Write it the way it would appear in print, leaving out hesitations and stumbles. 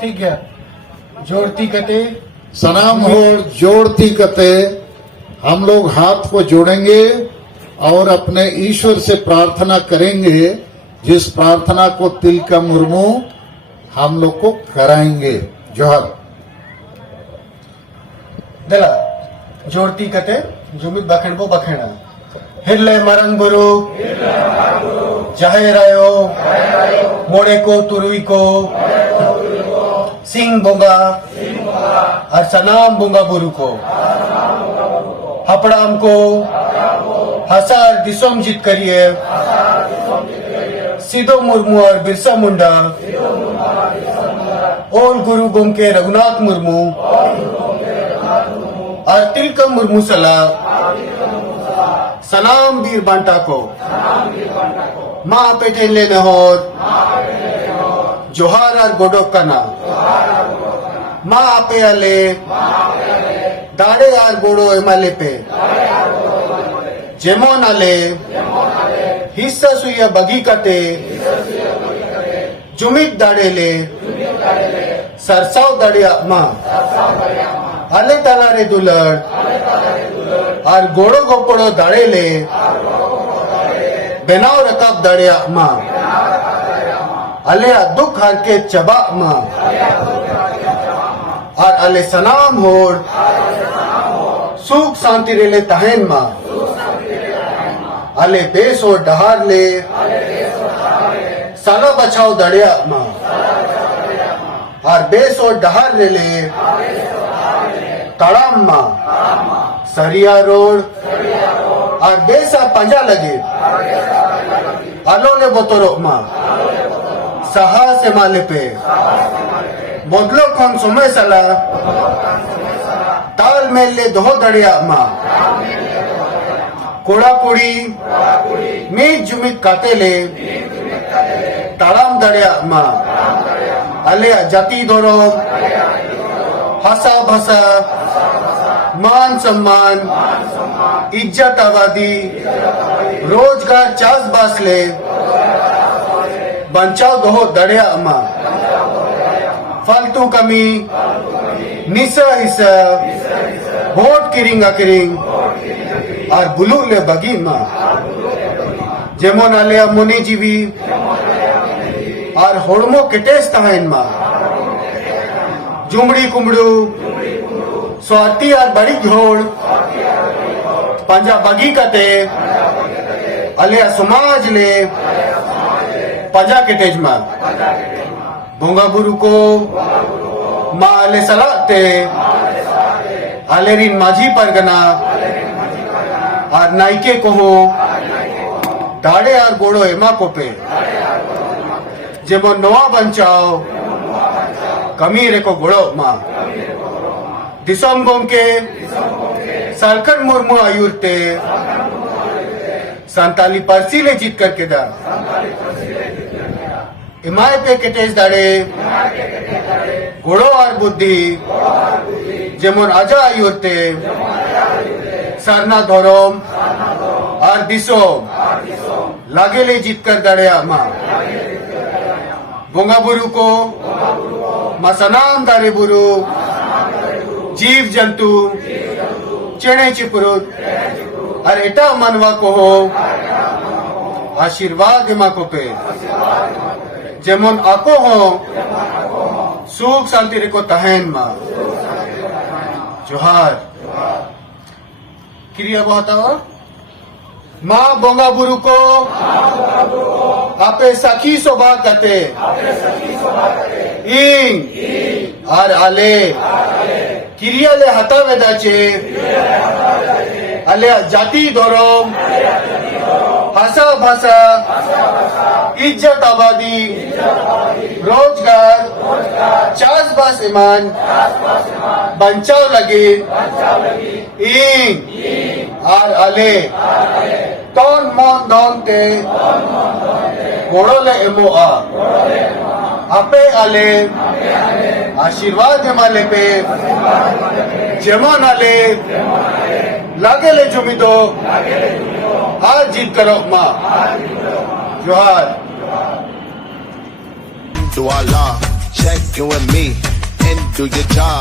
ठीक है जोड़ती कते सनाम हो जोड़ती कते हम लोग हाथ को जोड़ेंगे और अपने ईश्वर से प्रार्थना करेंगे जिस प्रार्थना को तिलका मुर्मू हम लोग को कराएंगे। जोहर दला जोड़ती कते जुमित बखेण को बखेणा हिरले मरंग बुरु जाहेरायो मोड़े को तुरुई को सिंह बोंगा और सनाम बोंगा बुरु को हपड़ाम को हसार दिसोम जीत करिए सीधो मुर्मू और बिरसा मुंडा ओल गुरु गोमके रघुनाथ मुर्मू और तिलका मुर्मू सला सलाम वीर बांटा को माँ पेटे ले नहोर जोहार और गोडोक कना माँ आपे अले दाड़े आर गोड़ो एमाले पे जेमोन अले हिस्सा सुया बगी कते जुमित दाड़े ले सरसाव दाड़े माँ अले तलारे दुलड़ और गोड़ो गोपड़ो दाड़े ले बेनाव रकाब दाड़े माँ अले दुख हर के चबा माँ और अले सनाम होड़ सुख शांति रेले तहन माँ अले बेस और डहार ले साला बचाओ दड़िया माँ और बेस और डहार रेले तड़ाम माँ सरिया रोड और बेसा पंजा लगे अलोले बोतरो माँ सहा से माले पे बदलो कम समय सला ताल मेल ले दो दड़िया माँ कोड़ा कुड़ी मीत जुमित काते ले तालाम दड़िया माँ अले जाति दोरो हसा भसा मान सम्मान इज्जत आबादी रोजगार चास बास ले बचाओ दो दड़िया माँ फालतू कमी निसा हिस्सा वोट किरिंगा किरिंग और बुलू ले बगी माँ जेमोन आले मुनि जीवी और होड़मो किटेस तहन माँ जुमड़ी कुमड़ू स्वाति और बड़ी घोड़ पंजा बगी कते अलिया समाज ले पंजा किटेज माँ भोंगा बुरु को माँ अले सलाते अलेरिन माझी परगना और नाइके को हो दाड़े और गोड़ो एमा को पे जेमो नवा बंचाओ कमी रे को गोड़ो माँ दिसम गोम के सालकर मुर्मू आयुर्ते संताली परसी ले जीत करके दा इमाय पे केटेज दाड़े घोड़ो और बुद्धि जेमन आजा आयुर्ते सरना धोरोम और दिसो लागे ले जीत कर दाड़े माँ बोंगा बुरु को मसनाम दारे बुरु जीव जंतु चेणे चिपुरुत और एटा मनवा को हो आशीर्वाद एमा को पे जेमन आको हो सुख शांति रे को तहन माँ जोहार क्रिया बताओ माँ बोंगा बुरु को आपे सखी शोभा कते इंग और आले क्रिया ले हता वेदाचे अले जाति धोरोम भाषा भाषा इज्जत आबादी रोजगार चास बास ईमान बंचाव लगे इंग और अले तौन मौन दौन ते घोड़ोले एमो आ आपे अले आशीर्वाद एमाले पे जेमन अले लागे ले जुमिदो आज जीत करो माँ जोहार Do Allah check you and me, and do your job.